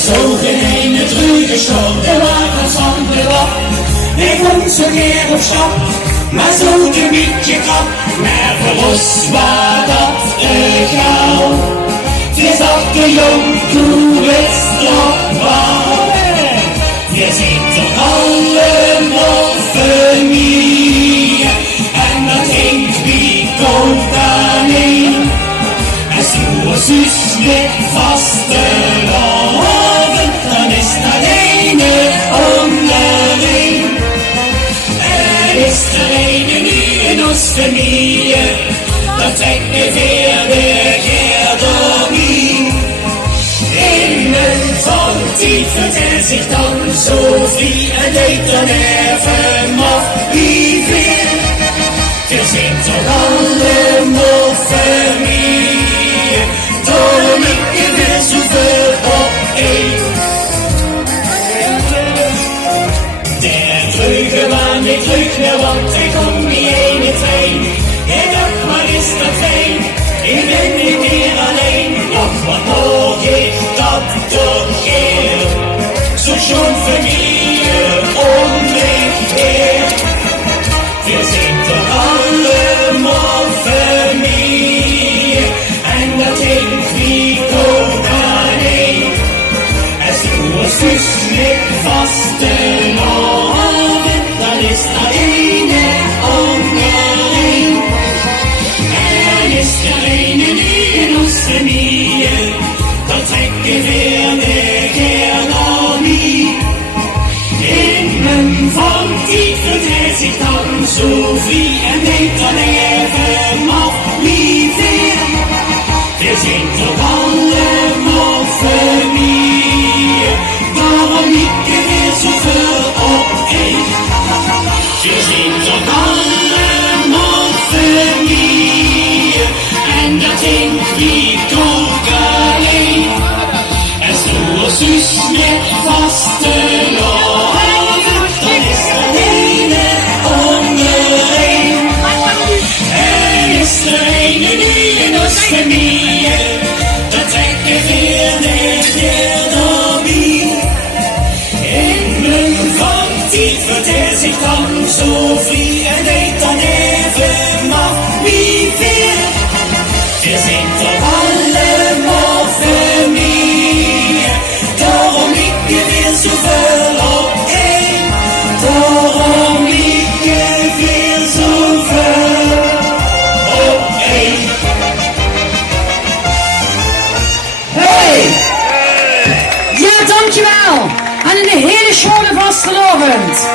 zogen heen het Rügenstad, de wagens van de lap. Hij komt zo keer op stap, maar zo een beetje krap. Maar voor ons was dat gauw. Het is dat de jong toeriststrap was. Je ziet toch allemaal familie. En dat heet wie komt daarheen. En zoals zus met vaste loven, dan is dat ene onderling. En is er ene nu in ons familie, dan trekt de keer door mij. In een van die vertelt zich dan zo vrij en deed dan even af wie veel. We zijn toch allemaal familie, daarom ik wil zoveel op één. Der Vleugelbaan, ik terug naar want ik kom niet in het trein. Ik dacht, maar is dat fijn, ik ben niet meer alleen. Nog wat hoog ik dat doorgeer, zo schoon familie om mich her. We zijn toch allemaal familie, en dat heet wie komt daarheen. En zoals zus met vaste loven, dan is dat ene onderling. En is er ene nu in ons familie, dan trekken weer de keer naar mij. In mijn van die vertelt zich dan zo vrij en neemt dan even af wie veel. We zijn toch allemaal familie, daarom ik weer zoveel op één. We zijn toch allemaal familie, en dat denkt wie komt alleen. En zoals zus met vaste loven, dan is dat ene onderling. En is er ene nu in ons familie, dan trekken weer de keer door mij. In mijn van die vertelt zich dan zo vrij en weet dan even af wie veel. We zijn toch allemaal familie, daarom ik weer zoveel op één. Daarom ik weer zoveel op één. Hey! Ja, dankjewel! En een hele schone vastelovend!